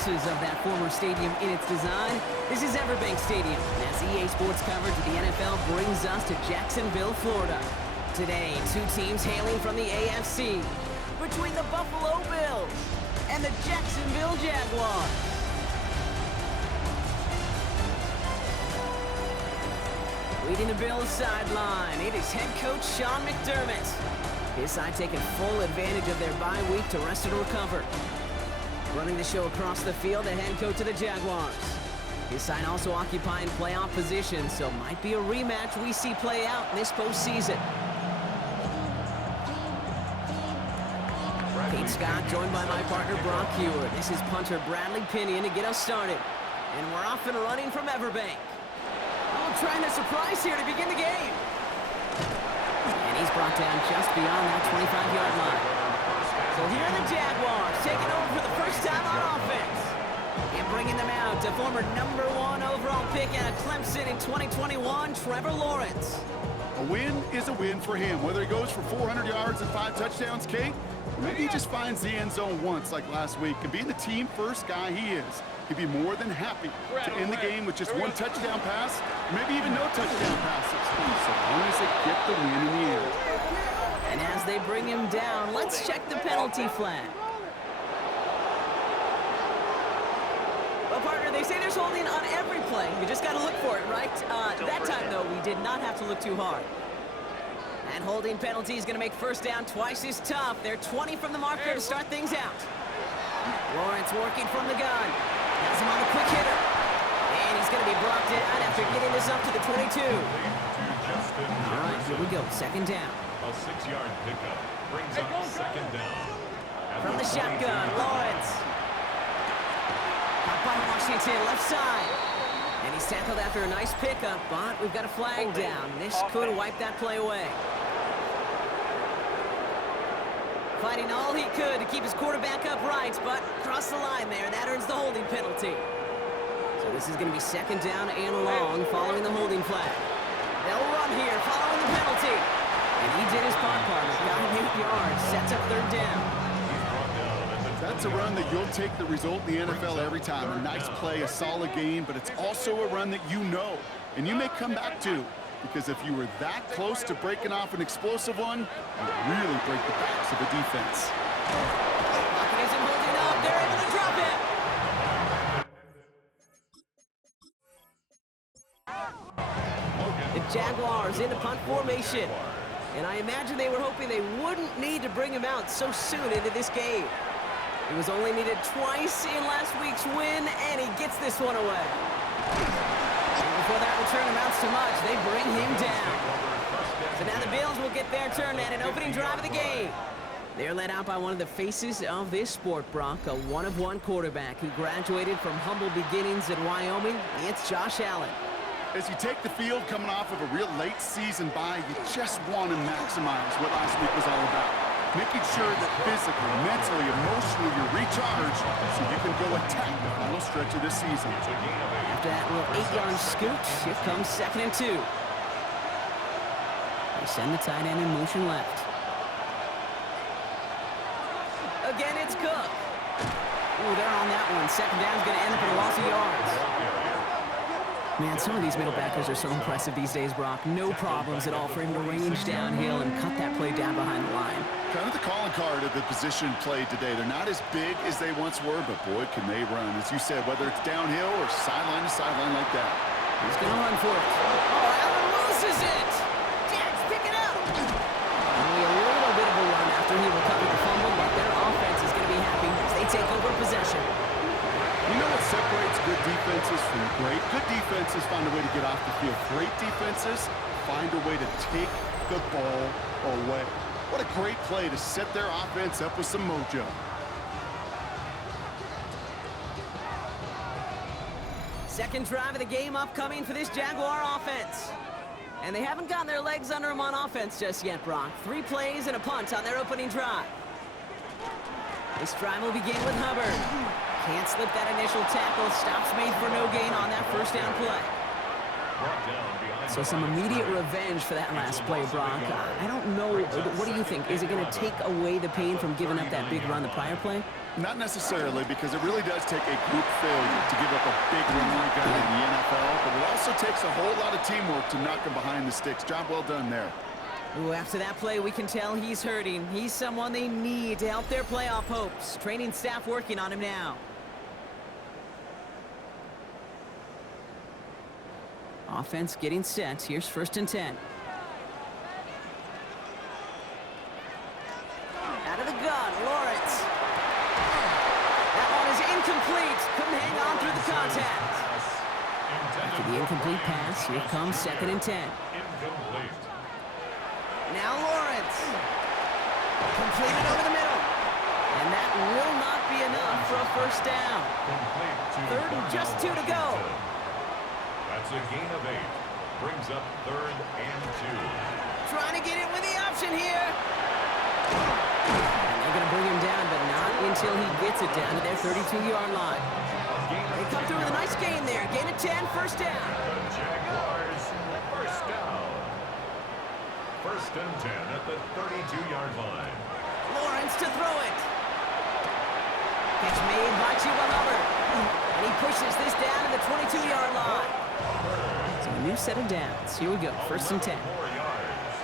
traces of that former stadium in its design. This is Everbank Stadium, as EA Sports coverage of the NFL brings us to Jacksonville, Florida. Today, two teams hailing from the AFC, between the Buffalo Bills and the Jacksonville Jaguars. Leading the Bills sideline, it is head coach Sean McDermott. His side taking full advantage of their bye week to rest and recover. Running the show across the field, the head coach of the Jaguars. His side also occupying playoff position, so might be a rematch we see play out in this postseason. Pete Scott joined by my partner Brock Hewer. This is punter Bradley Pinion to get us started. And we're off and running from Everbank. Oh, trying to surprise here to begin the game. And he's brought down just beyond that 25-yard line. So here are the Jaguars taking over for the first time on offense. And bringing them out to former #1 overall pick out of Clemson in 2021, Trevor Lawrence. A win is a win for him, whether he goes for 400 yards and 5 touchdowns, Kate, or maybe he just finds the end zone once like last week. And being the team-first guy he is, he'd be more than happy to end the game with just one touchdown pass, or maybe even no touchdown passes, so long as they get the win in the end. And as they bring him down, let's check the penalty flag. Well, partner, they say there's holding on every play. You just got to look for it, right? That time, though, we did not have to look too hard. And holding penalty is going to make first down twice as tough. They're 20 from the marker to start things out. Lawrence working from the gun. Has him on a quick hitter. And he's going to be brought down after getting this up to the 22. All right, here we go. Second down. A 6-yard pickup brings up second down. From the shotgun, Lawrence. Caught by Washington, left side. And he's tackled after a nice pickup, but we've got a flag down. This could have wiped that play away. Fighting all he could to keep his quarterback upright, but across the line there, that earns the holding penalty. So this is going to be second down and long following the holding flag. They'll run here following the penalty. And he did his part, partner. Got him 8 yards, sets up third down. That's a run that you'll take the result in the NFL every time. A nice play, a solid game, but it's also a run that you know, and you may come back to, because if you were that close to breaking off an explosive one, you really break the backs of the defense. Lockett isn't holding up. They're able to drop it. The Jaguars in the punt formation. And I imagine they were hoping they wouldn't need to bring him out so soon into this game. He was only needed twice in last week's win, and he gets this one away. And before that return amounts to much, they bring him down. So now the Bills will get their turn at an opening drive of the game. They're led out by one of the faces of this sport, Brock, a one-of-one quarterback who graduated from humble beginnings in Wyoming. It's Josh Allen. As you take the field coming off of a real late season bye, you just want to maximize what last week was all about. Making sure that physically, mentally, emotionally you're recharged so you can go attack the final stretch of this season. After that little 8-yard scoot, here comes 2nd and 2. They send the tight end in motion left. Again, it's Cook. Ooh, they're on that one. Second down's going to end up with a loss of yards. Man, some of these middle backers are so impressive these days, Brock. No problems at all for him to range downhill and cut that play down behind the line. Kind of the calling card of the position played today. They're not as big as they once were, but boy, can they run. As you said, whether it's downhill or sideline to sideline like that. He's going to run for it. Oh, Allen loses it. Jags pick it up. Only a little bit of a run after he recovered the fumble, but their offense is going to be happy as they take over possession. You know what separates good defenses from great? Good defenses find a way to get off the field. Great defenses find a way to take the ball away. What a great play to set their offense up with some mojo. Second drive of the game upcoming for this Jaguar offense. And they haven't gotten their legs under them on offense just yet, Brock. 3 plays and a punt on their opening drive. This drive will begin with Hubbard. Can't slip that initial tackle. Stops made for no gain on that first down play. So some immediate revenge for that last play, Brock. I don't know. What do you think? Is it going to take away the pain from giving up that big run the prior play? Not necessarily, because it really does take a group failure to give up a big run like that in the NFL, but it also takes a whole lot of teamwork to knock him behind the sticks. Job well done there. Ooh, after that play, we can tell he's hurting. He's someone they need to help their playoff hopes. Training staff working on him now. Offense getting set. Here's 1st and 10. Out of the gun, Lawrence. That one is incomplete. Couldn't hang on through the contact. After the incomplete pass, here comes 2nd and 10. Incomplete. Now Lawrence. Completed over the middle. And that will not be enough for a 1st down. Complete to 3rd and just 2 to go. That's a gain of 8. Brings up 3rd and 2. Trying to get it with the option here. And they're going to bring him down, but not until he gets it down to their 32-yard line. They come through with a nice gain there. Gain of 10, 1st down. The Jaguars, 1st down. 1st and 10 at the 32-yard line. Lawrence to throw it. Catch made by Chuba Hubbard. And he pushes this down to the 22-yard line. So a new set of downs. Here we go, 1st and 10. 4 yards.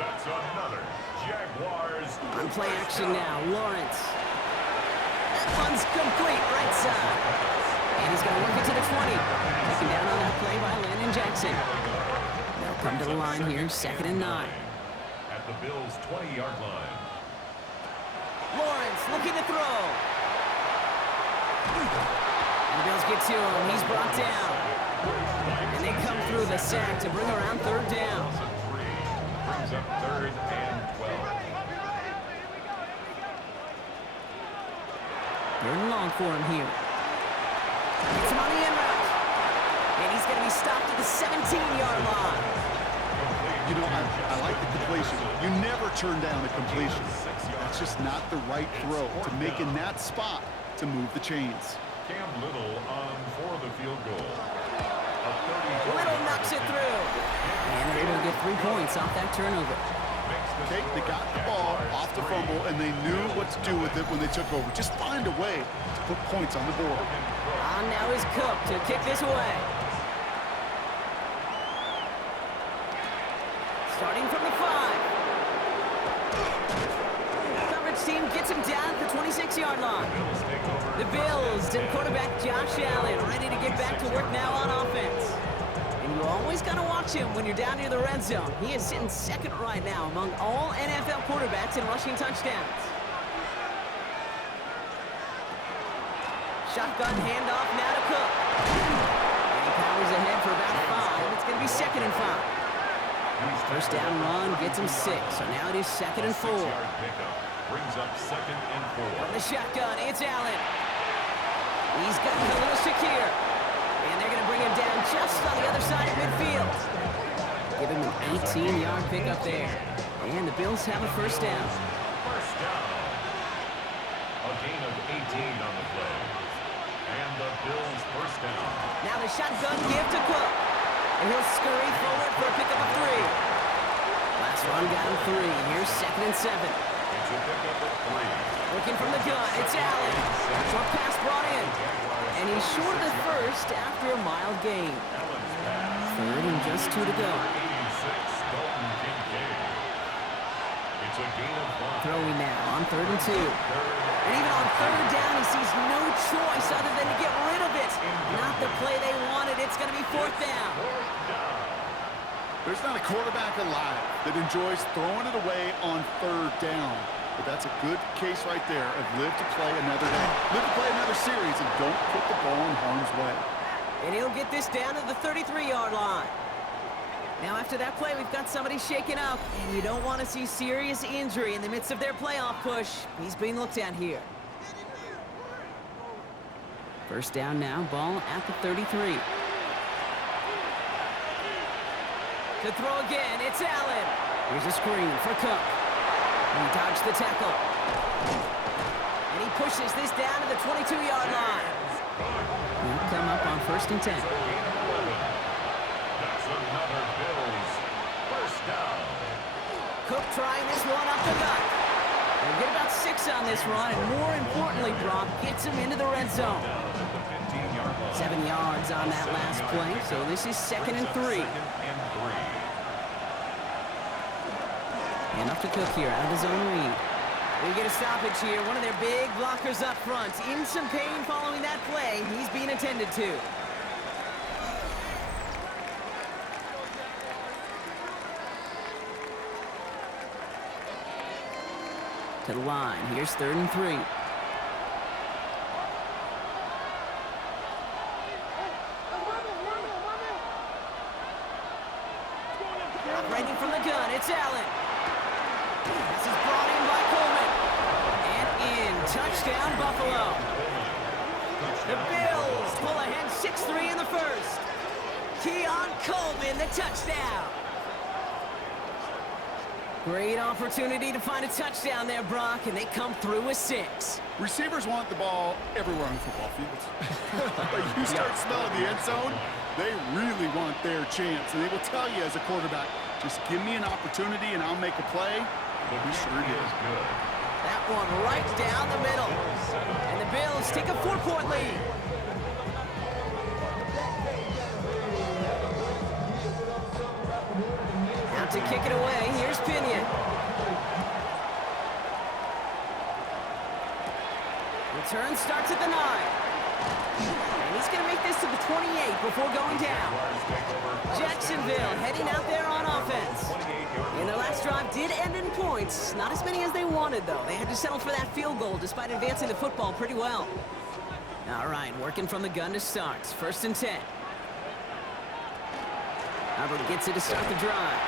That's another Jaguars. On play action now, Lawrence. That one's complete, right side. And he's going to work it to the 20. Taken down on that play by Landon Jackson. They'll come to the line here, 2nd and 9. At the Bills' 20-yard line. Lawrence looking to throw. And the Bills get to him. He's brought down. And they come through the sack to bring around 3rd down. Brings up 3rd and 12. 3rd and long for him here. It's him on the end route. And he's going to be stopped at the 17-yard line. You know, I like the completion. You never turn down a completion. That's just not the right throw to make in that spot to move the chains. Cam Little on for the field goal. Little knocks it through. And they're able to get 3 points off that turnover. Okay, they got the ball off the fumble, and they knew what to do with it when they took over. Just find a way to put points on the board. On now is Cook to kick this away. Starting from the 5. Coverage team gets him down at the 26-yard line. The Bills and quarterback Josh Allen ready to get back to work now on offense. And you always got to watch him when you're down near the red zone. He is sitting 2nd right now among all NFL quarterbacks in rushing touchdowns. Shotgun handoff now to Cook. And he powers ahead for about 5. It's going to be 2nd and 5. 1st down run gets him 6. So now it is 2nd and 4. Brings up 2nd and 4. From the shotgun, it's Allen. He's got Khalil Shakir. And they're going to bring him down just on the other side of midfield. Give him an 18-yard pickup there. And the Bills have a 1st down. 1st down. A gain of 18 on the play. And the Bills' 1st down. Now the shotgun give to Cook. And he'll scurry forward for a pickup of 3. Last run got him 3. Here's 2nd and 7. It's a pickup of 3. Looking from the gun, it's Allen. Short pass brought in. And he's short of 1st after a mild gain. 3rd and just 2 to go. 86, Dalton Kincaid. It's a gain of 5. Throwing now on 3rd and 2. And even on 3rd down, he sees no choice other than to get rid of it. Not the play they wanted. It's going to be 4th down. There's not a quarterback alive that enjoys throwing it away on 3rd down. But that's a good case right there of live to play another day. Live to play another series and don't put the ball in harm's way. And he'll get this down to the 33-yard line. Now after that play, we've got somebody shaken up. And you don't want to see serious injury in the midst of their playoff push. He's being looked at here. 1st down now, ball at the 33. To throw again, it's Allen. Here's a screen for Cook. He dodged the tackle. And he pushes this down to the 22-yard line. He'll come up on 1st and 10. That's another Bills 1st down. Cook trying this one up the gut. And get about 6 on this run, and more importantly, Brock gets him into the red zone. 7 yards on that last play, so this is 2nd and 3. And up to Cook here, out of his own read. We get a stoppage here. One of their big blockers up front. In some pain following that play. He's being attended to. To the line. Here's 3rd and 3. Operating from the gun, it's Allen. This is brought in by Coleman. And in. Touchdown, Buffalo. The Bills pull ahead 6-3 in the first. Keon Coleman, the touchdown. Great opportunity to find a touchdown there, Brock, and they come through with 6. Receivers want the ball everywhere on football fields. But you start smelling the end zone, they really want their chance. And they will tell you as a quarterback, just give me an opportunity and I'll make a play. But we sure did. That one right down the middle. And the Bills take a 4-point lead. Out to kick it away. Here's Pinion. Return starts at the 9. And he's going to make this to the 28 before going down. Jacksonville heading out there on offense. And their last drive did end in points. Not as many as they wanted, though. They had to settle for that field goal despite advancing the football pretty well. All right, working from the gun to start. 1st and 10. Hubbard gets it to start the drive.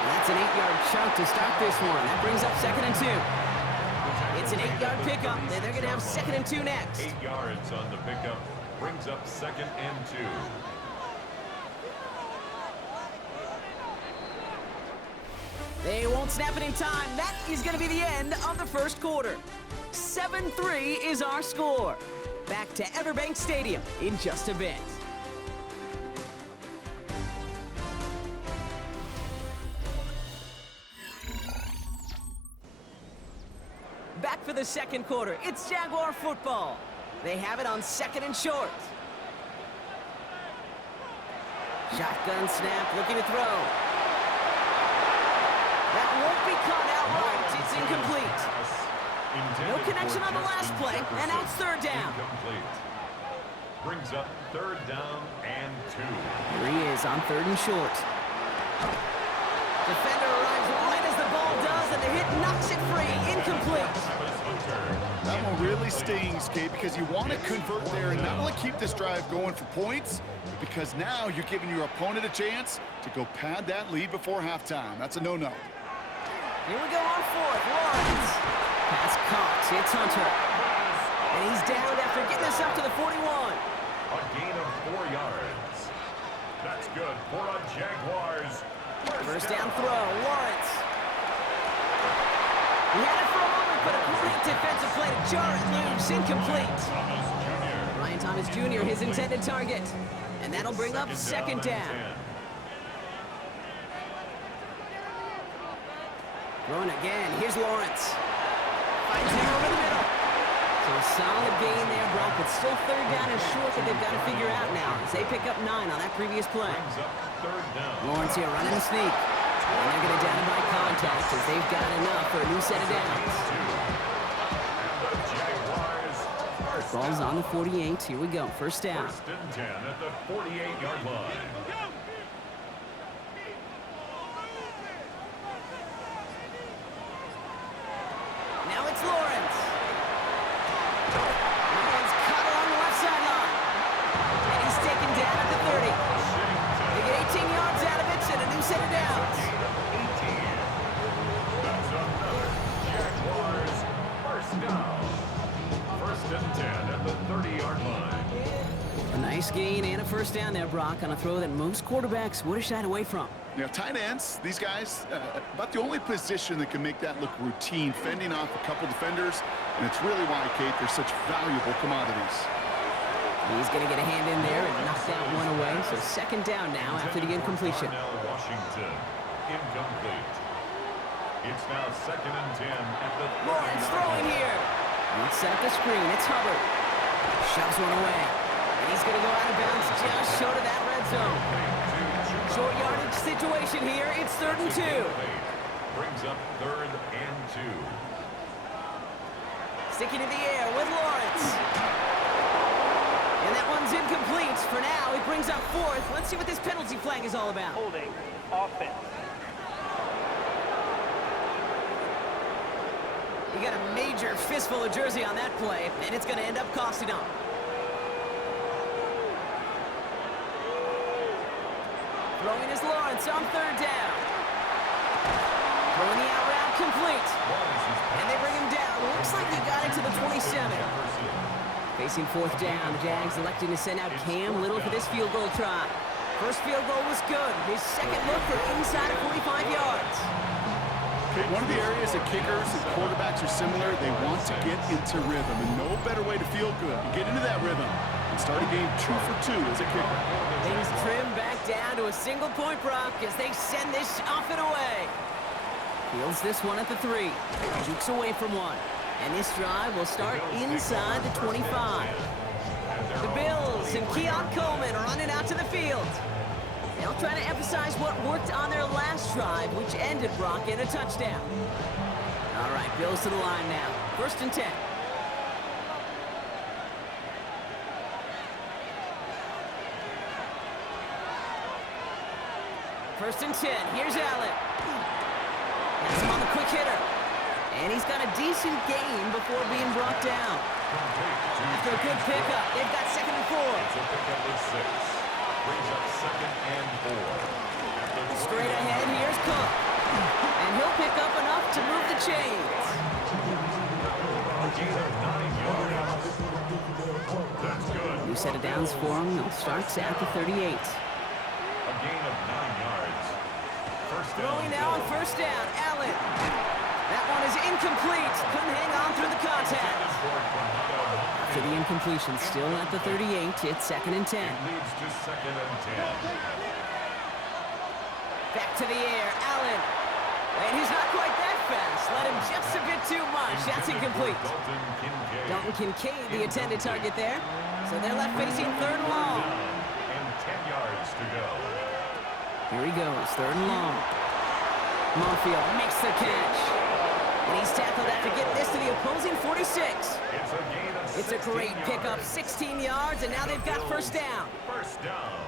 And that's an 8-yard chunk to start this one. That brings up 2nd and 2. It's an 8-yard pickup, and they're going to have 2nd and 2 next. 8 yards on the pickup. Brings up 2nd and 2. They won't snap it in time. That is going to be the end of the first quarter. 7-3 is our score. Back to Everbank Stadium in just a bit. Back for the second quarter. It's Jaguar football. They have it on 2nd and short. Shotgun snap, looking to throw. That won't be caught outright. It's incomplete. No connection on the last play, and now it's 3rd down. Brings up 3rd down and 2. Here he is on 3rd and short. Defender arrives right as the ball does, and the hit knocks it free. Incomplete. That one really stings, Kate, because you want to convert there and not only keep this drive going for points, but because now you're giving your opponent a chance to go pad that lead before halftime. That's a no-no. Here we go on 4th. Lawrence. Pass caught. It's Hunter. And he's down after getting us up to the 41. A gain of 4 yards. That's good for a Jaguars. First down throw. Lawrence. He had it for a moment, but a great defensive play to jar it loose. Incomplete. Brian Thomas Jr., his intended target. And that'll bring up 2nd down. Throwing again. Here's Lawrence. Finds him over the middle. So a solid gain there, Brock, but still 3rd down and short that they've got to figure out now as they pick up 9 on that previous play. Lawrence here running the sneak. And they're going to down by contact as they've got enough for a new set of downs. Ball's on the 48. Here we go. 1st down. 1st and 10 at the 48-yard line. Now it's Lawrence. Lawrence cut along the left sideline. And he's taken down at the 30. They get 18 yards out of it and a new set of downs. That's another Jaguars 1st down. 1st and 10 at the 30-yard line. A nice gain and a 1st down there, Brock, on a throw that most quarterbacks would have shied away from. Now, tight ends, these guys, about the only position that can make that look routine, fending off a couple defenders, and it's really why, Kate, they're such valuable commodities. He's going to get a hand in there and knock that one away. So 2nd down now after the incompletion. Washington, incomplete. It's now 2nd and 10 at the 30. Lawrence throwing here. Let's set up the screen. It's Hubbard. Shoves one away. And he's going to go out of bounds just short of that red zone. Short yardage situation here. It's 3rd and 2. Brings up 3rd and 2. Sticking in the air with Lawrence. And that one's incomplete. For now, he brings up 4th. Let's see what this penalty flag is all about. Holding. Offense. He got a major fistful of jersey on that play, and it's going to end up costing him. Throwing is Lawrence on 3rd down. Throwing the out route complete. And they bring him down. Looks like he got it to the 27. Facing 4th down, the Jags electing to send out Cam Little for this field goal try. First field goal was good. His second look for inside of 45 yards. Okay, one of the areas that kickers and quarterbacks are similar, they want to get into rhythm, and no better way to feel good and get into that rhythm and start a game 2 for 2 as a kicker. Things trim back down to a single-point Brock as they send this off and away. Fields this one at the 3. Jukes away from one. And this drive will start inside the 25. The Bills and Keon Coleman are running out to the field. They'll try to emphasize what worked on their last drive, which ended Brock in a touchdown. All right, Bills to the line now. 1st and 10. First and 10. Here's Allen. Has him on the quick hitter. And he's got a decent game before being brought down. After a good pickup, they've got 2nd and 4. It's a pickup with 6. Brings up 2nd and 4. Straight ahead, here's Cook. And he'll pick up enough to move the chains. A gain of 9 yards. That's good. New set of downs for him. He'll start at the 38. A gain of 9 yards. First down. Throwing now on 1st down, Allen. That one is incomplete. Couldn't hang on through the contact. After the incompletion, still at the 38, it's 2nd and 10. Leads to 2nd and 10. Back to the air, Allen. And he's not quite that fast. Let him just a bit too much. That's incomplete. Dalton Kincaid, the intended target there. So they're left facing 3rd and long. And 10 yards to go. Here he goes, 3rd and long. Monfield makes the catch. And he's tackled after getting this to the opposing 46. It's a gain of 16 It's a great pickup, yards. 16 yards, and now they've got 1st down. First down.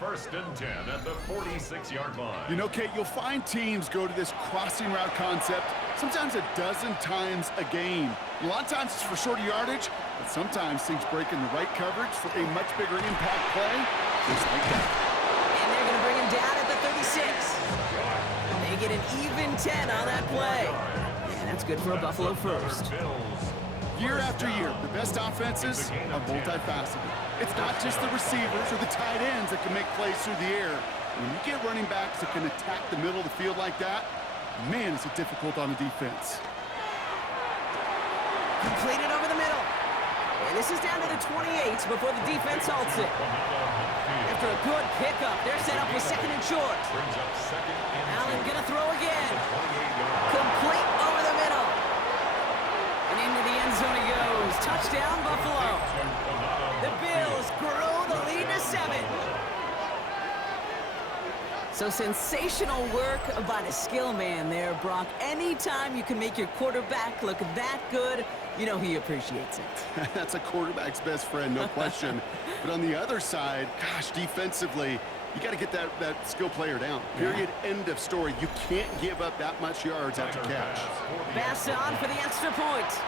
1st and 10 at the 46-yard line. You know, Kate, you'll find teams go to this crossing route concept sometimes a dozen times a game. A lot of times it's for shorter yardage, but sometimes things break in the right coverage for a much bigger impact play, just like that. And they're going to bring him down at the 36. They get an even 10 on that play. And that's good for a Buffalo first. Year after year, the best offenses are multifaceted. It's not just the receivers or the tight ends that can make plays through the air. When you get running backs that can attack the middle of the field like that, man, is it difficult on the defense. Completed over the middle. And this is down to the 28 before the defense halts it. After a good pickup, they're set up with 2nd and short. Brings up 2nd and Allen 2. gonna throw again. 28-yard. Complete over the middle. And into the end zone he goes. Touchdown, Buffalo. The Bills grow the lead to 7. So sensational work by the skill man there, Brock. Anytime you can make your quarterback look that good, you know he appreciates it. That's a quarterback's best friend, no question. But on the other side, gosh, defensively, you got to get that skill player down. Period. End of story. You can't give up that much yards after catch. Pass on for the extra point.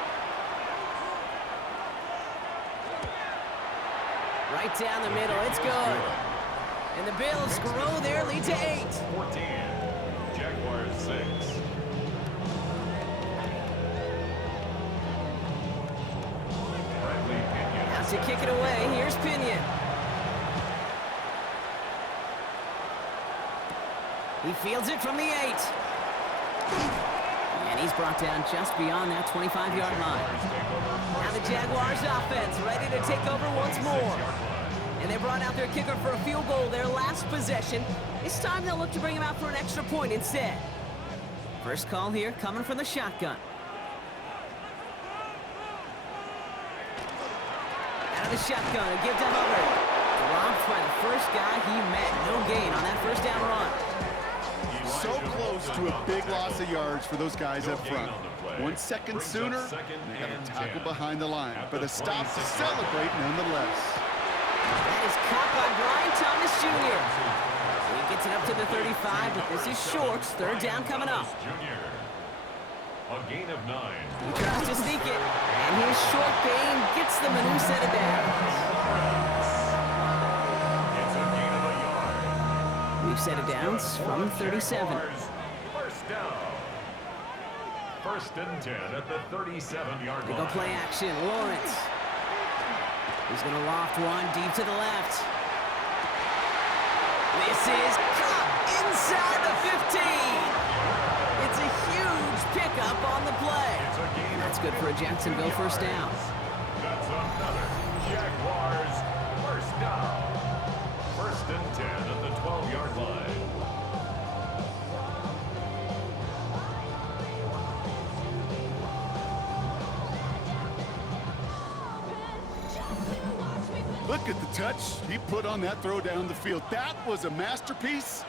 Right down the middle. It's good. And the Bills grow their lead to 8. 14. Jaguars 6. Out to kick it away. Here's Pinion. He fields it from the 8. And he's brought down just beyond that 25-yard line. Now the Jaguars offense ready to take over once more. And they brought out their kicker for a field goal their last possession. This time they'll look to bring him out for an extra point instead. First call here coming from the shotgun. Out of the shotgun, a give to Hubbard. Dropped by the first guy he met. No gain on that first down run. So close to a big loss of yards for those guys up front. 1 second sooner, and they got a tackle behind the line. But a stop to celebrate nonetheless. That is caught by Brian Thomas Jr. He gets it up to the 35, but this is short. Third down coming up. A gain of 9. He tries to sneak it, and his short gain gets them a new set of downs. It's a gain of a yard. We've set of downs from 37. First down. First and 10 at the 37-yard They line. go play action. Lawrence. He's going to loft one deep to the left. This is caught inside the 15. It's a huge pickup on the play. That's good for a Jacksonville first down. That's another Jaguars first down. First and 10 at the 12-yard line. Look at the touch he put on that throw down the field. That was a masterpiece,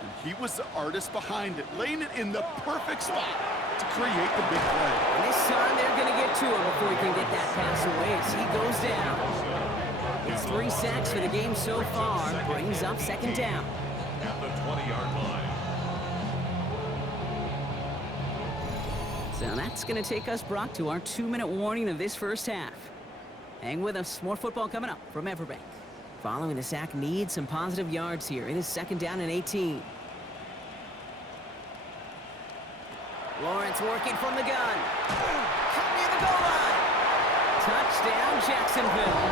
and he was the artist behind it, laying it in the perfect spot to create the big play. And this time they're going to get to him before he can get that pass away as he goes down. It's 3 sacks for the game so far. Brings up second down. At the 20-yard line. So that's going to take us, Brock, to our 2-minute warning of this first half. Hang with us. More football coming up from Everbank. Following the sack, needs some positive yards here. It is second down and 18. Lawrence working from the gun. Cut near the goal line. Touchdown, Jacksonville.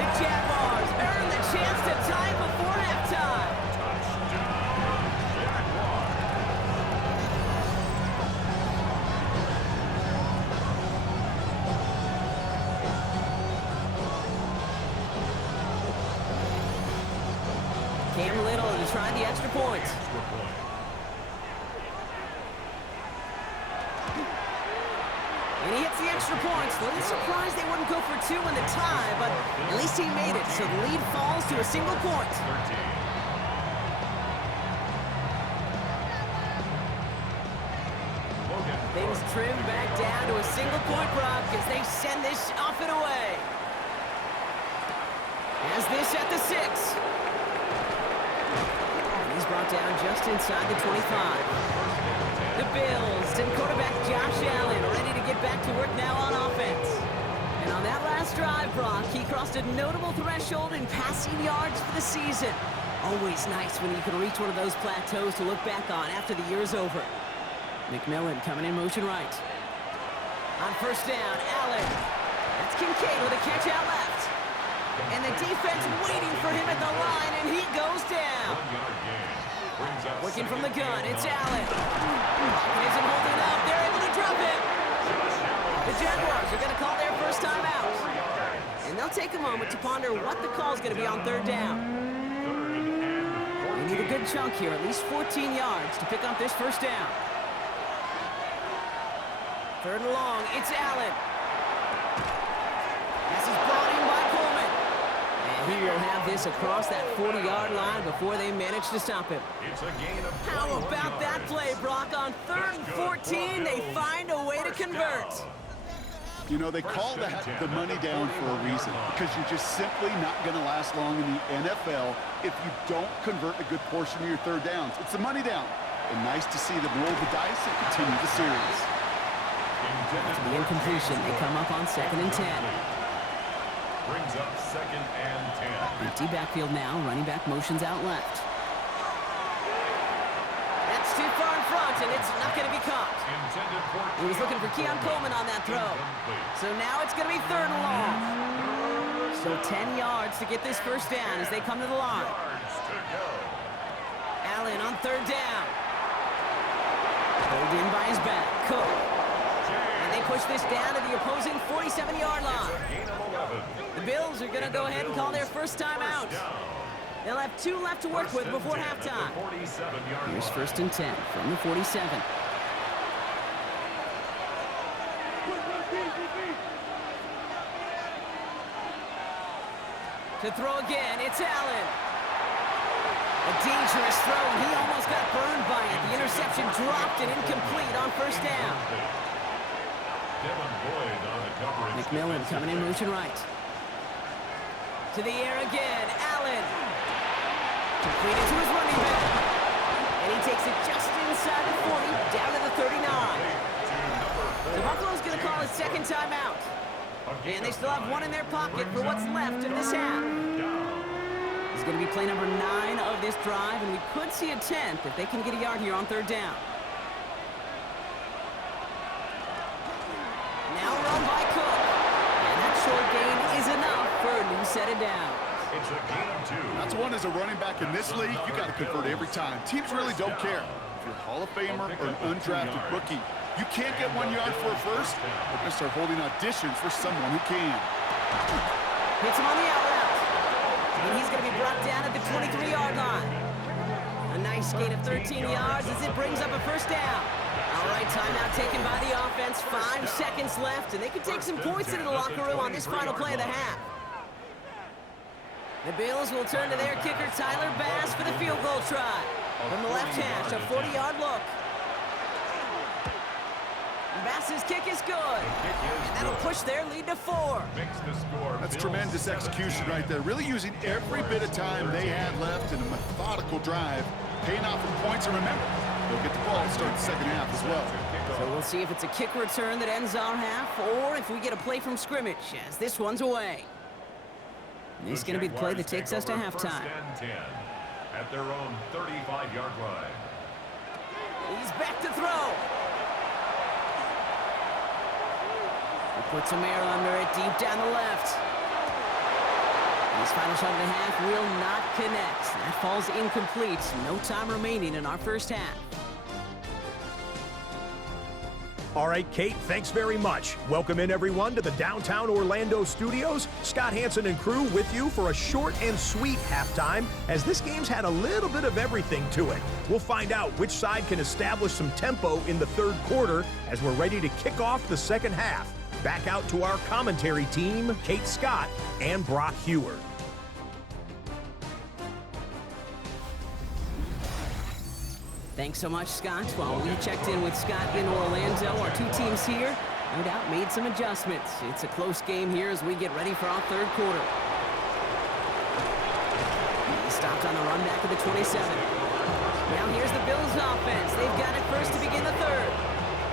The Jaguars earn the chance to tie it before halftime. Cam Little to try the extra point. And he hits the extra point. A little surprised they wouldn't go for 2 in the tie, but at least he made it, so the lead falls to a single point. Things trimmed back down to a single point, Brock, as they send this off and away. As this at the 6. And he's brought down just inside the 25. The Bills and quarterback Josh Allen ready to get back to work now on offense. And on that last drive, Brock, he crossed a notable threshold in passing yards for the season. Always nice when you can reach one of those plateaus to look back on after the year is over. McMillan coming in motion right. On first down, Allen. That's Kincaid with a catch out left. And the defense waiting for him at the line, and he goes down. Looking from the gun, it's Allen. Pocket isn't holding up. They're able to drop it. The Jaguars are going to call their first time out. And they'll take a moment to ponder what the call is going to be on third down. They need a good chunk here, at least 14 yards to pick up this first down. Third and long, it's Allen. This is brought in by Coleman. And he will have this across that 40-yard line before they manage to stop him. How about that play, Brock? On third and 14, they find a way to convert. You know, they call that the money down for a reason, because you're just simply not going to last long in the NFL if you don't convert a good portion of your third downs. It's the money down. And nice to see them roll the dice and continue the series. After the incompletion, they come up on second and 10. Brings up second and 10. Empty backfield now, running back motions out left. That's too far in front, and it's not going to be caught. He was looking for Keon Coleman on that throw. So now it's going to be third and long. So 10 yards to get this first down as they come to the line. Allen on third down. Pulled in by his back. Cook. And they push this down to the opposing 47-yard line. The Bills are going to go ahead and call their first time out. They'll have 2 left to work with before halftime. Here's 1st and 10 from the 47. To throw again, it's Allen. A dangerous throw, and he almost got burned by it. The interception dropped and incomplete on 1st down. McMillan coming in motion right. To the air again, Allen. Completed to his running back. And he takes it just inside the 40, down to the 39. So Buffalo's going to call his 2nd timeout. And they still have 1 in their pocket for what's left of this half. It's going to be play number 9 of this drive, and we could see a 10th if they can get a yard here on 3rd down. Now run by Cook. And that short gain is enough for a new set of downs. It's a gain of 2. That's one as a running back in this league, you got to convert every time. Teams really don't care. If you're a Hall of Famer or an undrafted rookie, you can't get 1 yard for a first, they're going to start holding auditions for someone who can. Hits him on the out route. And he's going to be brought down at the 23-yard line. A nice gain of 13 yards as it brings up a 1st down. All right, timeout taken by the offense. 5 seconds left, and they can take some points into the locker room on this final play of the half. The Bills will turn to their kicker, Tyler Bass, for the field goal try. From the left hash, a 40-yard look. Bass's kick is good. And that'll push their lead to 4. That's tremendous execution right there. Really using every bit of time they had left in a methodical drive. Paying off in points, and remember, they'll get the ball and start the 2nd half as well. So we'll see if it's a kick return that ends our half, or if we get a play from scrimmage, as this one's away. This is going to be the play that takes us to halftime. 1st and 10 at their own 35-yard line. He's back to throw. He puts some air under it, deep down the left. And his final shot of the half will not connect. That falls incomplete. No time remaining in our 1st half. All right, Kate, thanks very much. Welcome in, everyone, to the downtown Orlando studios. Scott Hansen and crew with you for a short and sweet halftime, as this game's had a little bit of everything to it. We'll find out which side can establish some tempo in the 3rd quarter as we're ready to kick off the 2nd half. Back out to our commentary team, Kate Scott and Brock Heward. Thanks so much, Scott. While we checked in with Scott in Orlando, our 2 teams here, no doubt, made some adjustments. It's a close game here as we get ready for our 3rd quarter. He stopped on the run back of the 27. Now here's the Bills offense. They've got it first to begin the 3rd.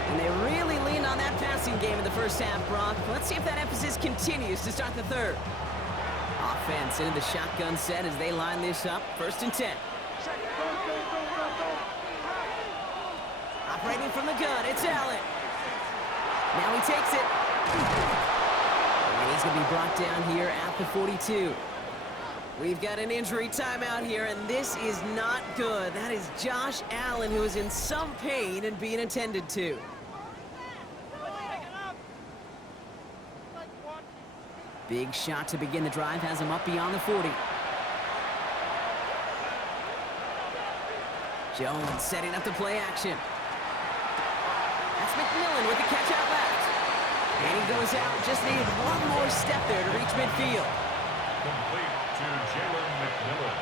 And they really leaned on that passing game in the 1st half, Brock. Let's see if that emphasis continues to start the 3rd. Offense into the shotgun set as they line this up. 1st and 10. Operating from the gun, it's Allen. Now he takes it. And he's going to be brought down here at the 42. We've got an injury timeout here, and this is not good. That is Josh Allen, who is in some pain and being attended to. Big shot to begin the drive, has him up beyond the 40. Jones setting up the play action. That's McMillan with the catch out left. And he goes out, just needed 1 more step there to reach midfield. Complete to Jalen McMillan.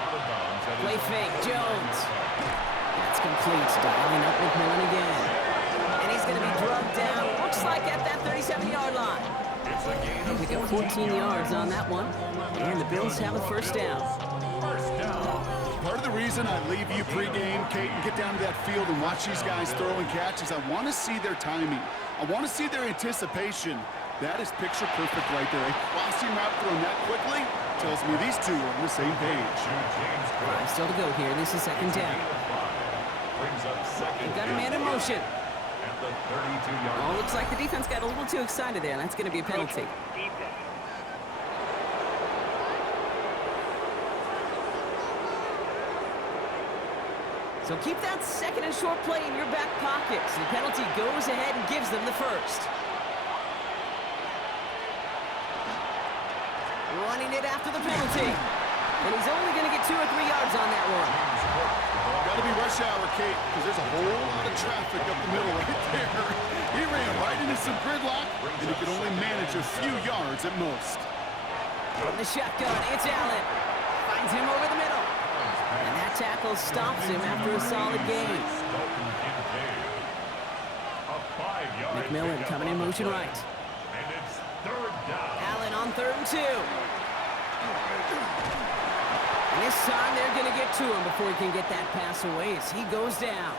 Out of bounds at Play fake, Jones. That's complete, dialing up McMillan again. And he's going to be drugged down, looks like at that 37-yard line. It's a gain of We got 14 yards on that one. And the Bills have a 1st down. 1st down. Part of the reason I leave you pregame, Kate, and get down to that field and watch these guys throw and catch is I want to see their timing. I want to see their anticipation. That is picture perfect right there. A crossing route thrown that quickly tells me these 2 are on the same page. 5 still to go here. This is 2nd down. Brings up 2nd. We've got a man in motion. At the 32-yard line. Oh, looks like the defense got a little too excited there. That's going to be a penalty. So keep that 2nd and short play in your back pocket. So the penalty goes ahead and gives them the 1st. Running it after the penalty. And he's only going to get 2 or 3 yards on that one. Got to be rush hour, Kate, because there's a whole lot of traffic up the middle right there. He ran right into some gridlock, and he could only manage a few yards at most. From the shotgun, it's Allen. Finds him over the middle. And that tackle stops him after a solid gain. McMillan coming in motion right. And it's 3rd down. Allen on 3rd and 2. And this time they're going to get to him before he can get that pass away as he goes down.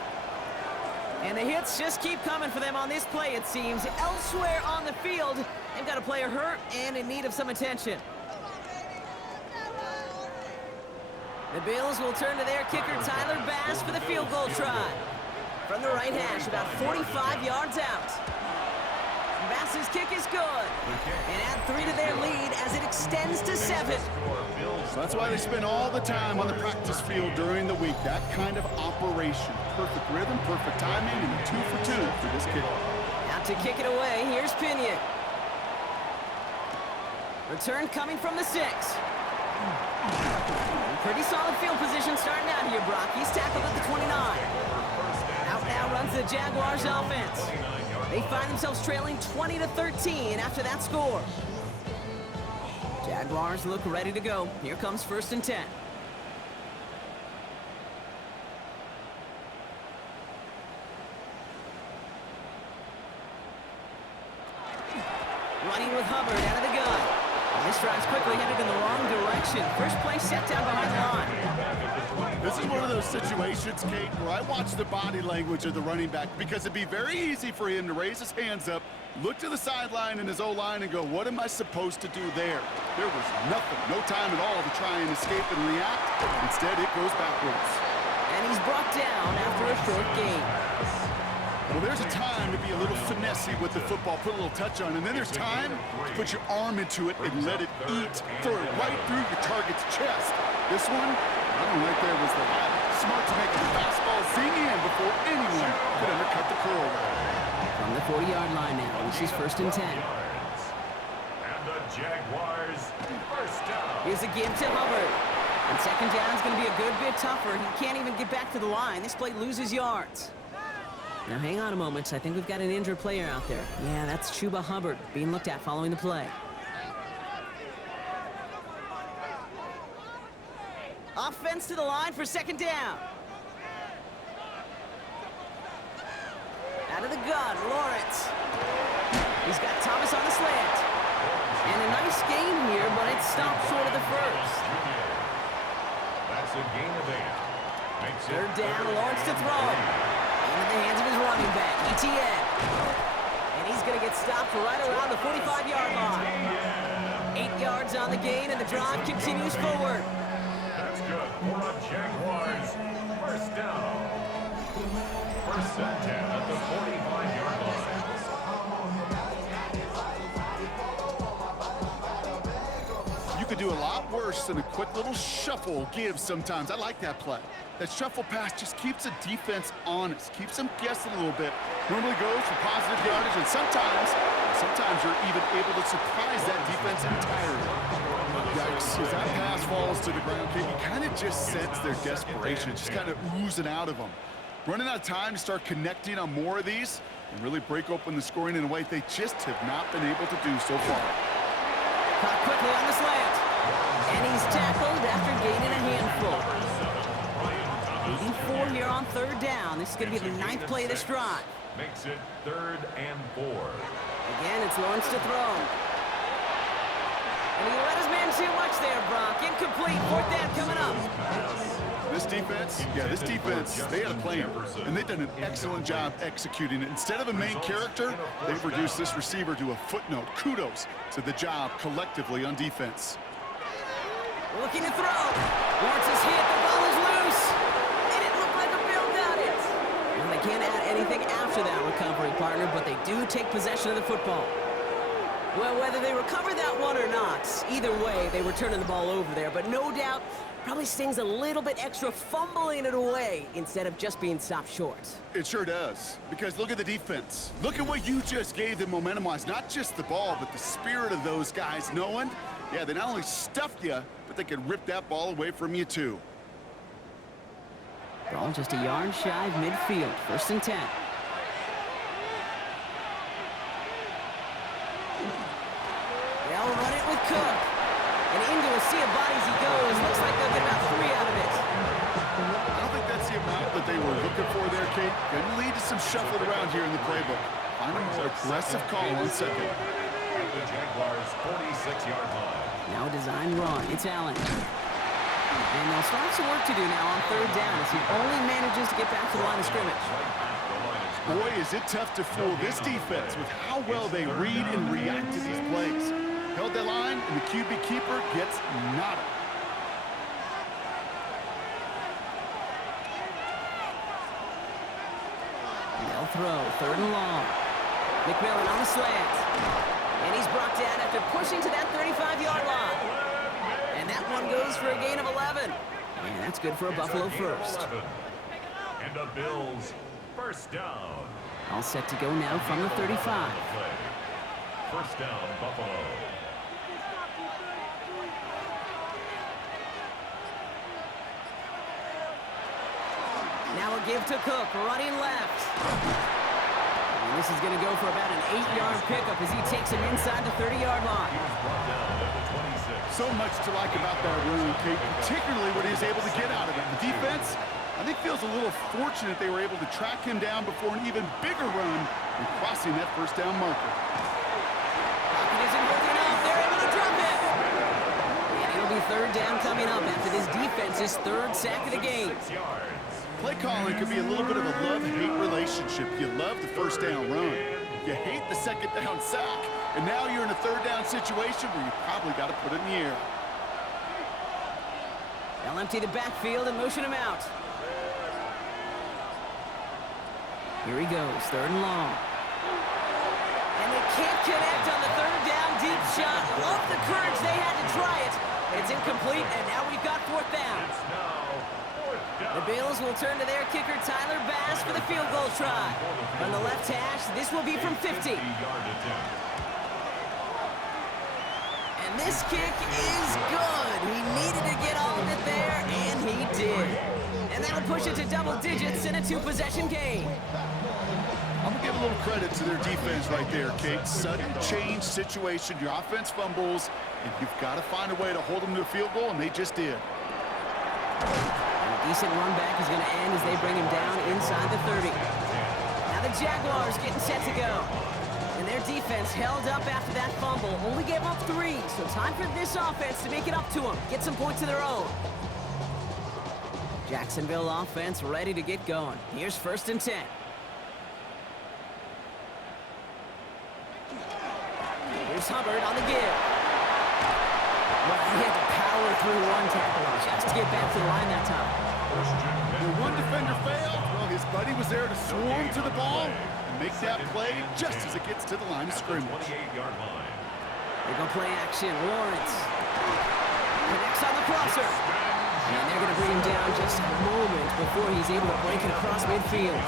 And the hits just keep coming for them on this play, it seems. Elsewhere on the field, they've got a player hurt and in need of some attention. The Bills will turn to their kicker, Tyler Bass, for the field goal try. From the right hash, about 45 yards out. Bass's kick is good. And add 3 to their lead as it extends to 7. So that's why they spend all the time on the practice field during the week. That kind of operation. Perfect rhythm, perfect timing, and a 2 for 2 for this kick. Out to kick it away, here's Pinion. Return coming from the 6. Pretty solid field position starting out here, Brock. He's tackled at the 29. Out now runs the Jaguars offense. They find themselves trailing 20-13 after that score. Jaguars look ready to go. Here comes 1st and 10. Running with Hubbard out of the gun. And this drive's quickly headed in the wrong direction. First play set down behind the line. This is one of those situations, Kate, where I watch the body language of the running back because it'd be very easy for him to raise his hands up, look to the sideline in his O-line and go, what am I supposed to do there? There was nothing, no time at all to try and escape and react. Instead, it goes backwards. And he's brought down after a short gain. Well, there's a time to be a little finessey with the football, put a little touch on, and then there's time to put your arm into it and let it eat, throw it right through your target's chest. This one, that one right there was the latter. Smart to make the fastball zing in before anyone could undercut the curl. From the 40-yard line now, this is 1st and 10. And the Jaguars, 1st down. Here's a give to Hubbard. And 2nd down is going to be a good bit tougher. He can't even get back to the line. This play loses yards. Now, hang on a moment. I think we've got an injured player out there. Yeah, that's Chuba Hubbard being looked at following the play. Offense to the line for 2nd down. Out of the gun, Lawrence. He's got Thomas on the slant. And a nice gain here, but it stopped short of the 1st. That's a gain of 8. Makes 3rd down, Lawrence to throw. In the hands of his running back, ETN. And he's going to get stopped right around the 45-yard line. 8 yards on the gain, and the drive continues forward. That's good for a Jaguars 1st down. 1st and 10 at the 45-yard line. You could do a lot worse than a quick little shuffle give sometimes. I like that play. That shuffle pass just keeps the defense honest, keeps them guessing a little bit. Normally goes for positive yardage, and sometimes you're even able to surprise that defense entirely. Yikes, as that pass falls to the ground, you kind of just sense their desperation. It's just kind of oozing out of them. Running out of time to start connecting on more of these and really break open the scoring in a way they just have not been able to do so far. Caught quickly on the slant. And he's tackled after gaining a handful. 84 here on 3rd down. This is going to be the 9th play of this drive. Makes it 3rd and 4. Again, it's Lawrence to throw. And he let his man too much there, Brock. Incomplete. 4th down coming up. This defense, they had a plan, and they've done an excellent job executing it. Instead of a main character, they've reduced this receiver to a footnote. Kudos to the job collectively on defense. Looking to throw. Lawrence is hit. The ball is loose. It didn't look like a Bill got it. And they can't add anything after that recovery, partner, but they do take possession of the football. Well, whether they recover that one or not, either way, they were turning the ball over there. But no doubt, Probably stings a little bit extra fumbling it away instead of just being stopped short. It sure does, because look at the defense. Look at what you just gave them momentum-wise. Not just the ball, but the spirit of those guys knowing, yeah, they not only stuffed you, but they could rip that ball away from you too. Ball just a yard shy of midfield. 1st and 10. They'll run it with Cook. And into a sea of bodies he goes. Looks like they'll get about 3 out of it. I don't think that's the amount that they were looking for there, Kate. Going to lead to some shuffling around here in the playbook. Find a more aggressive call on second. At the Jaguars' 46-yard line. Now a design run. It's Allen. And they'll start some work to do now on 3rd down as he only manages to get back to the line of scrimmage. Boy, is it tough to fool this defense with how well they read and react to these plays. Held that line, and the QB keeper gets nada. They'll throw. 3rd and long. McMillan on the slant. And he's brought down after pushing to that 35-yard line. And that one goes for a gain of 11. And that's good for a Buffalo first. And the Bills' 1st down. All set to go now from the 35. 1st down, Buffalo. Now a give to Cook, running left. And this is going to go for about an 8-yard pickup as he takes him inside the 30-yard line. He was brought down at the 26. So much to like about that run, Kate, particularly what he was able to get out of it. The defense, I think, feels a little fortunate they were able to track him down before an even bigger run and crossing that 1st down marker. Pocket isn't working out. They're able to drop it. And it'll be 3rd down coming up after this defense's 3rd sack of the game. 6 yards. Play calling can be a little bit of a love-hate relationship. You love the 1st down run. You hate the 2nd down sack. And now you're in a 3rd down situation where you probably got to put it in the air. They'll empty the backfield and motion him out. Here he goes, 3rd and long. And they can't connect on the 3rd down deep shot. Love the courage they had to try it. It's incomplete, and now we've got 4th down. It's now 4th down. The Bills will turn to their kicker, Tyler Bass, for the field goal try. From the left hash, this will be from 50. 50-yard attempt. And this kick is good. He needed to get all of it there, and he did. And that'll push it to double digits in a 2-possession game. I'm going to give a little credit to their defense right there, Kate. Sudden change situation. Your offense fumbles, and you've got to find a way to hold them to a field goal, and they just did. And a decent run back is going to end as they bring him down inside the 30. Now the Jaguars getting set to go. And their defense held up after that fumble. Only gave up 3, so time for this offense to make it up to them. Get some points of their own. Jacksonville offense ready to get going. Here's 1st and 10. Here's Hubbard on the give. Well, he had to power through one tackle just to get back to the line that time. The one defender failed. Well, his buddy was there to swarm to the ball and make that play just as it gets to the line of scrimmage. 28-yard line. They go play action. Lawrence connects on the crosser. And they're going to bring him down just a moment before he's able to break it across midfield.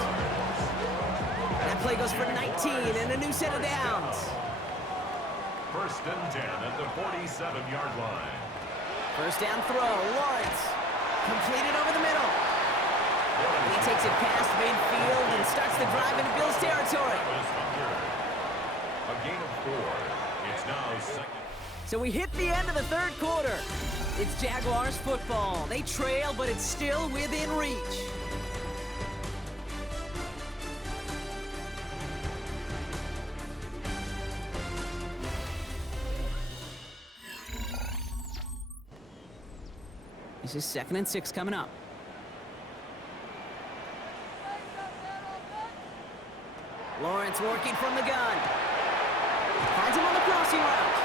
That play goes for 19 and a new set of downs. 1st and 10 at the 47-yard line. 1st down throw. Lawrence completed over the middle. And he takes it past midfield and starts the drive into Bills territory. A gain of 4. It's now 2nd. So we hit the end of the 3rd quarter. It's Jaguars football. They trail, but it's still within reach. This is 2nd and 6 coming up. Lawrence working from the gun. Finds him on the crossing route.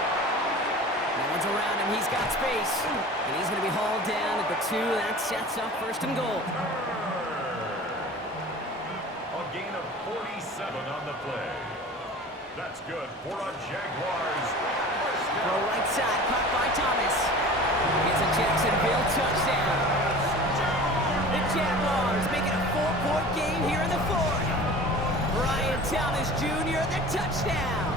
No one's around him. He's got space. And he's going to be hauled down at the 2. That sets up 1st and goal. A gain of 47 on the play. That's good for a Jaguars. Throw right side, caught by Thomas. Gets a Jacksonville touchdown. The Jaguars make it a 4-point game here in the fourth. Brian Thomas Jr., the touchdown.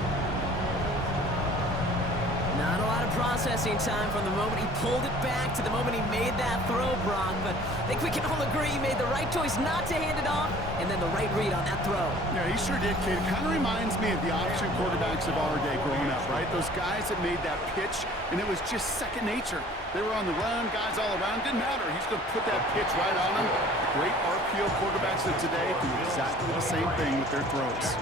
Not a lot of processing time from the moment he pulled it back to the moment he made that throw, Brock. But I think we can all agree he made the right choice not to hand it off, and then the right read on that throw. Yeah, he sure did, kid. It kind of reminds me of the option quarterbacks of our day growing up, right? Those guys that made that pitch, and it was just second nature. They were on the run, guys all around. Didn't matter. He's going to put that pitch right on them. Great RPO quarterbacks of today do exactly the same thing with their throws.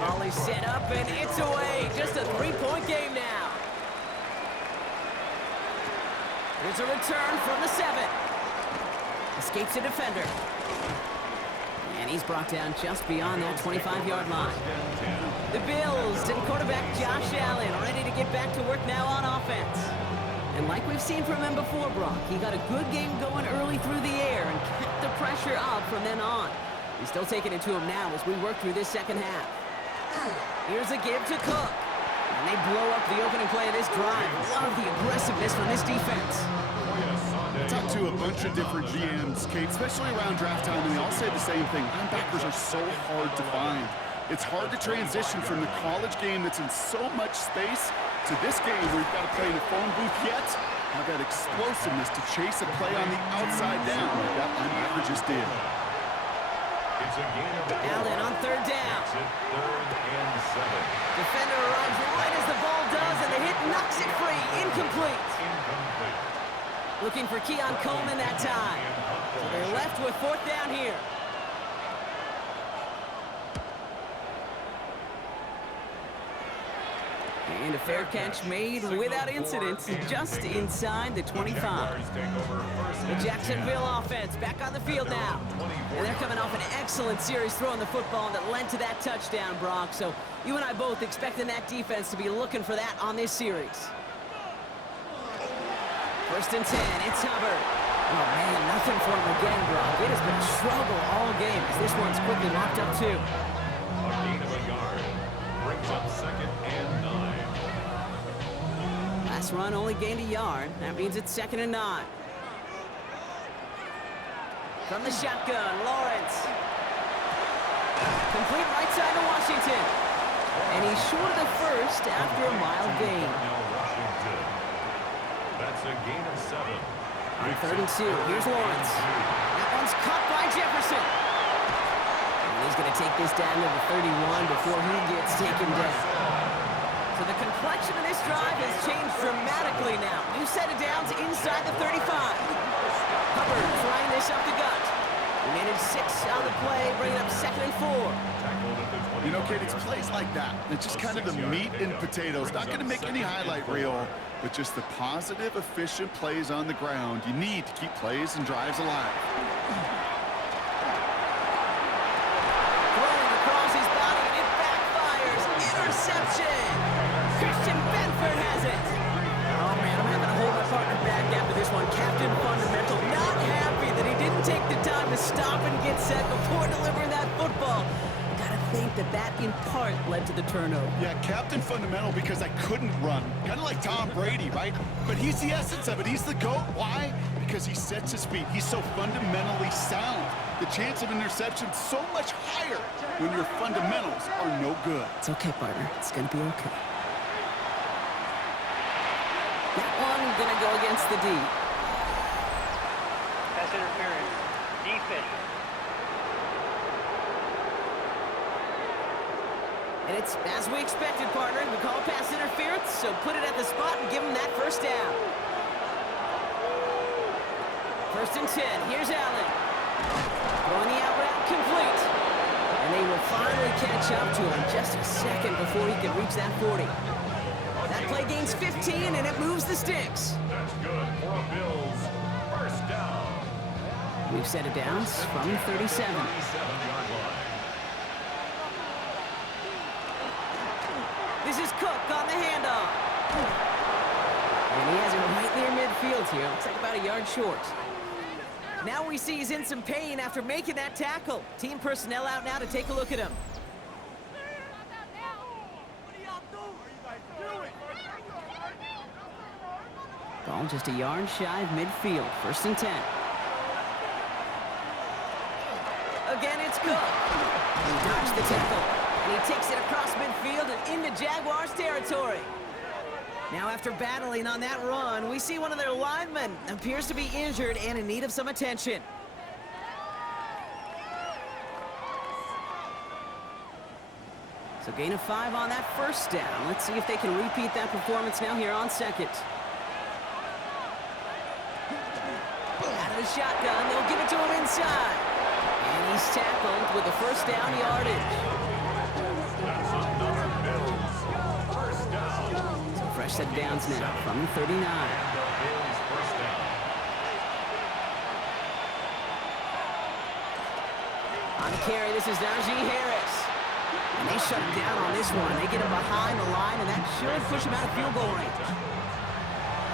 Volley set up, and it's away. Just a 3-point game now. Here's a return from the 7. Escapes a defender. And he's brought down just beyond that 25-yard line. The Bills and quarterback Josh Allen ready to get back to work now on offense. And like we've seen from him before, Brock, he got a good game going early through the air and kept the pressure up from then on. He's still taking it to him now as we work through this second half. Here's a give to Cook. And they blow up the opening play of this drive. Love the aggressiveness from this defense. I talked to a bunch of different GMs, Kate, especially around draft time, and they all say the same thing. Linebackers are so hard to find. It's hard to transition from the college game that's in so much space to this game where you've got to play in a phone booth yet have that explosiveness to chase a play on the outside down like that linebacker just did. Allen on third down. Third and 7. Defender arrives right as the ball does, and the hit knocks it free. Incomplete. Looking for Keon Coleman that time. So they're left with 4th down here. And a fair catch made without incident, just inside the 25. The Jacksonville offense back on the field now. And they're coming off an excellent series throwing the football that led to that touchdown, Brock. So you and I both expecting that defense to be looking for that on this series. 1st and 10, it's Hubbard. Oh man, nothing for him again, Brock. It has been a struggle all game as this one's quickly locked up too. A gain of a yard. Brings up 2nd and 9. Last run only gained a yard. That means it's 2nd and 9. From the shotgun, Lawrence. Complete right side to Washington. And he's short of the first after a mild gain. That's a gain of 7. On 3rd and 2, here's Lawrence. That one's caught by Jefferson. And he's going to take this down to the 31 before he gets taken down. So the complexion of this drive has changed dramatically now. New set of downs inside the 35. Hubbard trying this up the gut. He managed 6 on the play, bringing up 2nd and 4. You know, Kate, it's plays like that. It's just kind of the meat and potatoes. Not going to make any highlight reel, but just the positive, efficient plays on the ground. You need to keep plays and drives alive. Throwing across his body, and it backfires. Interception! Christian Benford has it. Oh, man, I'm having to hold my partner back after this one. Captain Fundamental not happy that he didn't take the time to stop and get set before delivering that football. Think that in part led to the turnover. Yeah, Captain Fundamental because I couldn't run. Kind of like Tom Brady, right? But he's the essence of it. He's the GOAT. Why? Because he sets his feet. He's so fundamentally sound. The chance of interception so much higher when your fundamentals are no good. It's okay, partner. It's going to be okay. That one going to go against the D. Pass interference. Defense. And it's as we expected, partner. We call pass interference, so put it at the spot and give him that 1st down. 1st and 10. Here's Allen. Throwing the out route complete. And they will finally catch up to him just a second before he can reach that 40. That play gains 15, and it moves the sticks. That's good for a Bills. 1st down. We've set it down from 37. 37-yard line. This is Cook on the handoff. And he has it right near midfield here. Looks like about a yard short. Now we see he's in some pain after making that tackle. Team personnel out now to take a look at him. Ball just a yard shy of midfield. 1st and 10. Again, it's Cook. He dodged the tackle, and he takes it across midfield and into Jaguars territory. Now, after battling on that run, we see one of their linemen appears to be injured and in need of some attention. So gain of 5 on that 1st down. Let's see if they can repeat that performance now here on 2nd. Out of the shotgun, they'll give it to him inside. And he's tackled with the 1st down yardage. That's another Bills. 1st down. So fresh set of downs now from the 39. And the Bills 1st down. On the carry, this is Najee Harris. And they shut him down on this one. They get him behind the line, and that should push him out of field goal range.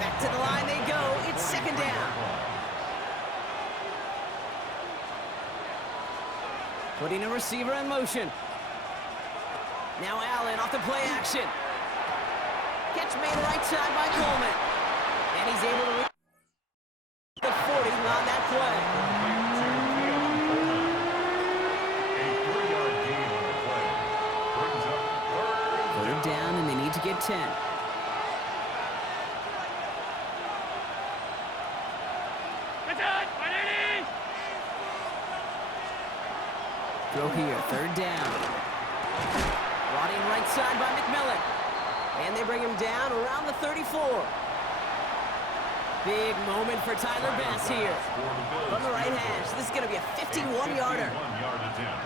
Back to the line they go. It's 2nd down. Putting a receiver in motion. Now Allen off the play action. Catch made right side by Coleman. And he's able to reach the 40 on that play. A 3-yard gain on the play. Brings up 3rd Down, and they need to get 10. Throw here, 3rd down. Brought in right side by McMillan. And they bring him down around the 34. Big moment for Tyler Bass here. From the right hash, this is going to be a 51-yarder. 51-yard attempt.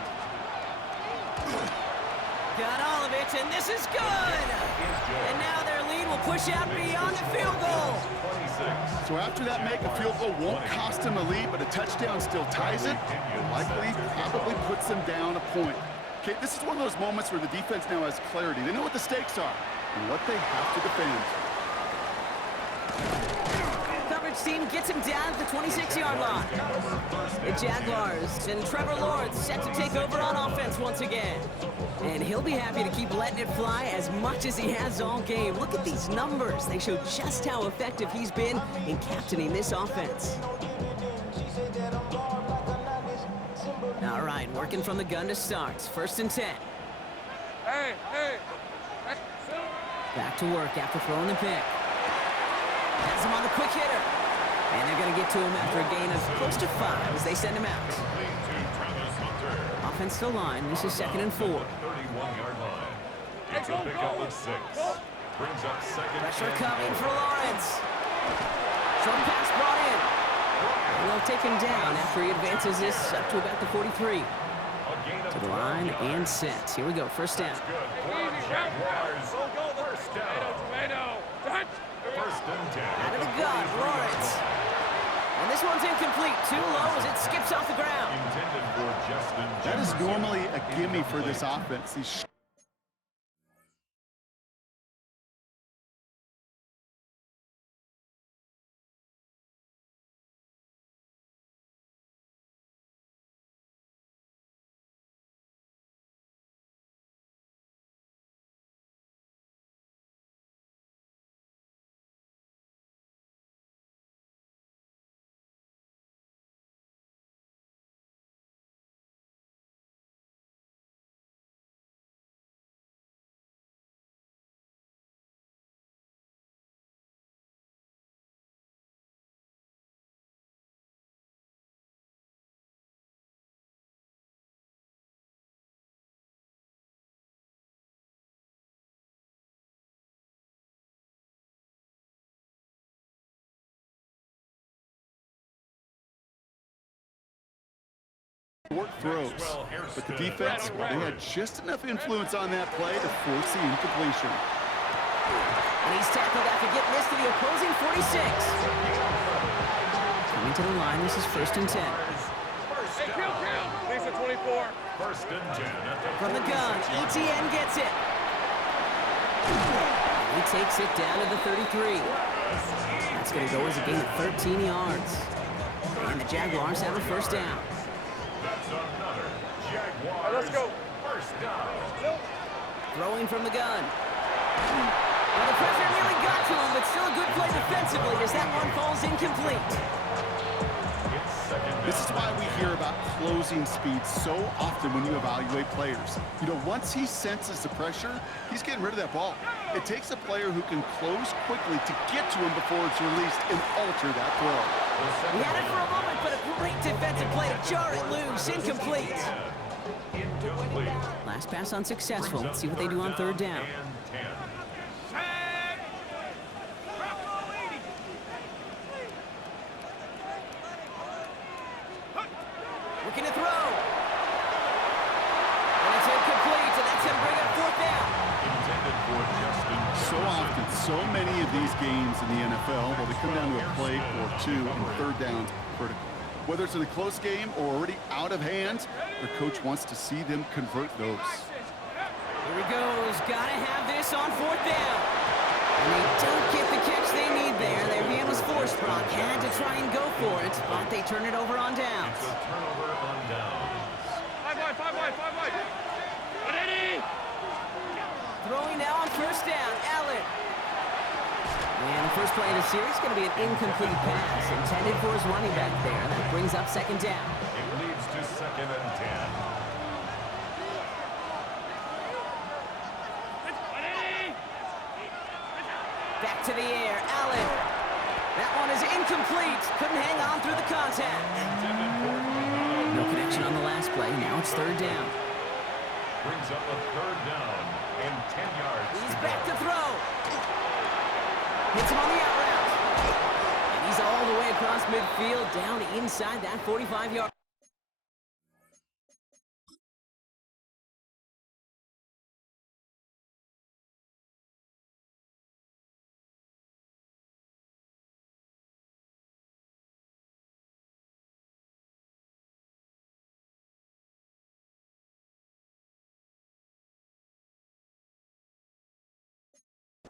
Got all of it, and this is good! And now their lead will push out beyond the field goal. 26. So after that make, a field goal won't cost him the lead, but a touchdown still ties it. Likely, probably puts them down a point. Okay, this is one of those moments where the defense now has clarity. They know what the stakes are and what they have to defend. Coverage team gets him down at the 26-yard line. The Jaguars and Trevor Lawrence set to take over on offense once again. And he'll be happy to keep letting it fly as much as he has all game. Look at these numbers. They show just how effective he's been in captaining this offense. All right, working from the gun to start. 1st and 10. Hey. Back to work after throwing the pick. Has him on the quick hitter. And they're going to get to him after a gain of close to 5 as they send him out. Offense to line. This is 2nd and 4. 31-yard line. It's a pickup of 6. Brings up 2nd. Pressure coming for Lawrence. Short pass brought in. And they'll take him down after he advances this up to about the 43. To the line and set. Here we go. 1st down. Good. Jaguars. 1st down. 1st and 10. Out of the gun, Lawrence. And this one's incomplete. Too low as it skips off the ground. Intended for Justin That is Jefferson. normally a gimme for this offense. These short throws, but the defense, they had just enough influence on that play to force the incompletion. And he's tackled after getting this to the opposing 46. Coming to the line, this is 1st and 10. Lisa 24. 1st and 10. From the gun, ETN gets it. He takes it down to the 33. That's going to go as a gain of 13 yards. And the Jaguars have a 1st down. That's another Jaguars. Let's go. 1st down. Throwing from the gun. Well, the pressure nearly got to him, but still a good play defensively as that one falls incomplete. This is why we hear about closing speed so often when you evaluate players. You know, once he senses the pressure, he's getting rid of that ball. It takes a player who can close quickly to get to him before it's released and alter that throw. He had it for a moment, but a great defensive play to jar it loose. Incomplete. Last pass unsuccessful. Let's see what they do on third down. Looking to throw. And it's incomplete, and that's him bringing up fourth down. So often, so many of these games in the NFL, well, they come down to a play or two, and third down's critical. Whether it's in a close game or already out of hand, their coach wants to see them convert those. Here he goes. Gotta have this on fourth down. And they don't get the catch they need there. Their hand was forced. Brock had to try and go for it, but they turn it over on downs. It's a turnover on downs. Five wide. Ready? Throwing now on first down. Allen. And the first play of the series is going to be an incomplete pass intended for his running back there. That brings up second down. It leads to 2nd and 10. Back to the air. Allen. That one is incomplete. Couldn't hang on through the contact. No connection on the last play. Now it's third down. Brings up a 3rd down and 10 yards. He's back to throw. Hits him on the out route. And he's all the way across midfield, down inside that 45-yard.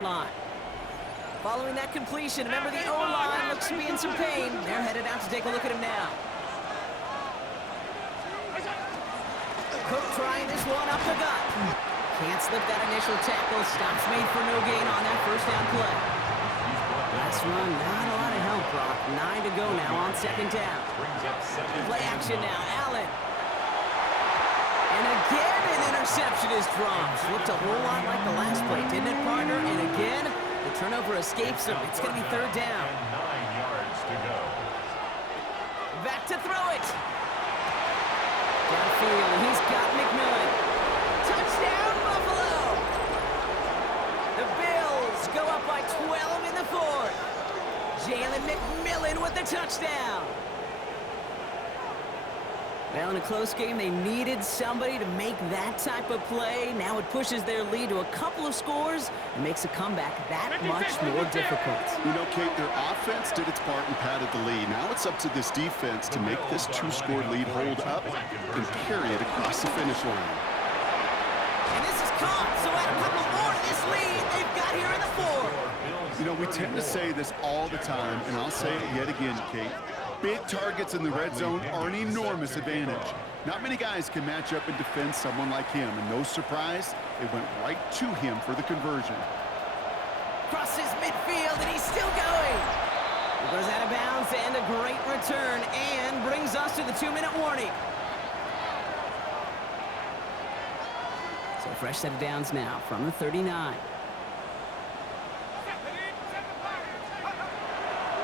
Line. Following that completion, remember the O-line looks to be in some pain. They're headed out to take a look at him now. Cook trying this one up the gut. Can't slip that initial tackle. Stops made for no gain on that first down play. Last run, not a lot of help, Brock. 9 to go now on second down. Play action now, Allen. And again, an interception is dropped. Looked a whole lot like the last play, didn't it, partner? And again, the turnover escapes him. It's going to be third down. 9 yards to go. Back to throw it. Downfield, he's got McMillan. Touchdown, Buffalo! The Bills go up by 12 in the fourth. Jalen McMillan with the touchdown. Well, in a close game, they needed somebody to make that type of play. Now it pushes their lead to a couple of scores and makes a comeback that much more difficult. You know, Kate, their offense did its part and padded the lead. Now it's up to this defense to make this 2-score lead hold up and carry it across the finish line. And this is caught, so add a couple more to this lead they've got here in the fourth. You know, we tend to say this all the time, and I'll say it yet again, Kate. Big targets in the red zone are an enormous advantage. Not many guys can match up and defend someone like him, and no surprise, it went right to him for the conversion. Crosses midfield, and he's still going. He goes out of bounds, and a great return, and brings us to the 2-minute warning. So fresh set of downs now from the 39.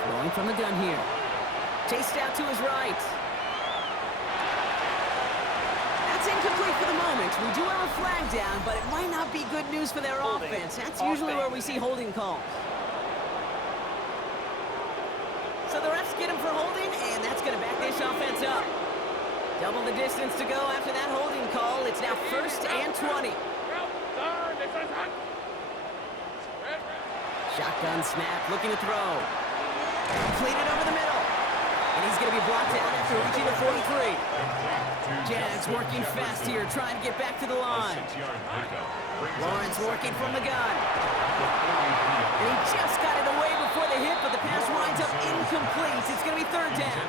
Throwing from the gun here. Chased out to his right. That's incomplete for the moment. We do have a flag down, but it might not be good news for their offense. That's usually where we see holding calls. So the refs get him for holding, and that's going to back this offense up. Double the distance to go after that holding call. It's now 1st and 20. Shotgun snap, looking to throw. Completed over the middle. And he's going to be blocked out after reaching the 43. Jags working fast here, trying to get back to the line. Lawrence working from the gun. And he just got it away before the hit, but the pass winds up incomplete. It's going to be third down.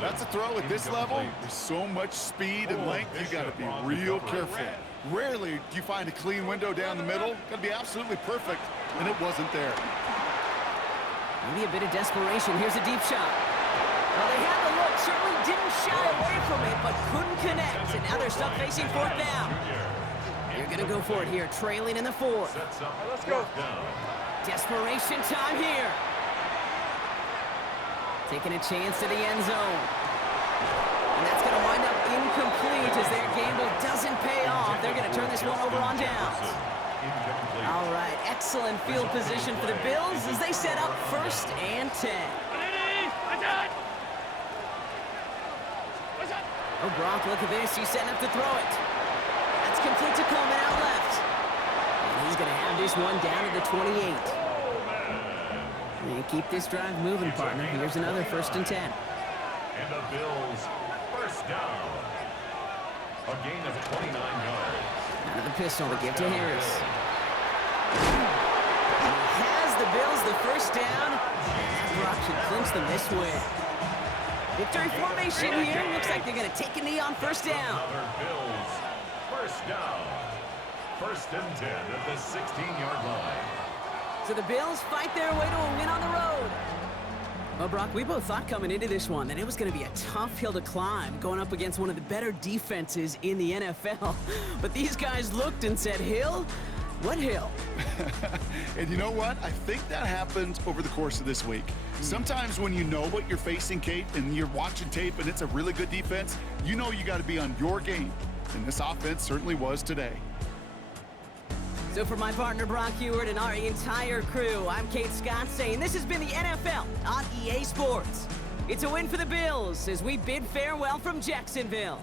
That's a throw at this level. There's so much speed and length, you got to be real careful. Rarely do you find a clean window down the middle. Got to be absolutely perfect, and it wasn't there. Maybe a bit of desperation. Here's a deep shot. Well, they had the look, certainly didn't shy away from it, but couldn't connect. And now they're stuck facing fourth down. They're going to go for it here, trailing in the fourth. Let's go. Desperation time here. Taking a chance to the end zone. And that's going to wind up incomplete as their gamble doesn't pay off. They're going to turn this one over on downs. All right, excellent field position for the Bills as they set up 1st and 10. Oh, Brock, look at this. He's setting up to throw it. That's complete to Coleman out left. And he's going to have this one down to the 28. And keep this drive moving, partner. Here's another 1st and 10. And the Bills, 1st down. A gain of 29 yards. Out of the pistol to give to Harris. And he has the Bills the 1st down. And Brock should clinch them this way. Victory formation here. Looks like they're going to take a knee on 1st down. Another Bills, 1st down. 1st and 10 at the 16-yard line. So the Bills fight their way to a win on the road. Well, Brock, we both thought coming into this one that it was going to be a tough hill to climb, going up against one of the better defenses in the NFL. But these guys looked and said, Hill? What hill? And you know what? I think that happened over the course of this week. Sometimes when you know what you're facing, Kate, and you're watching tape and it's a really good defense, you know you got to be on your game. And this offense certainly was today. So for my partner Brock Heward and our entire crew, I'm Kate Scott saying this has been the NFL on EA Sports. It's a win for the Bills as we bid farewell from Jacksonville.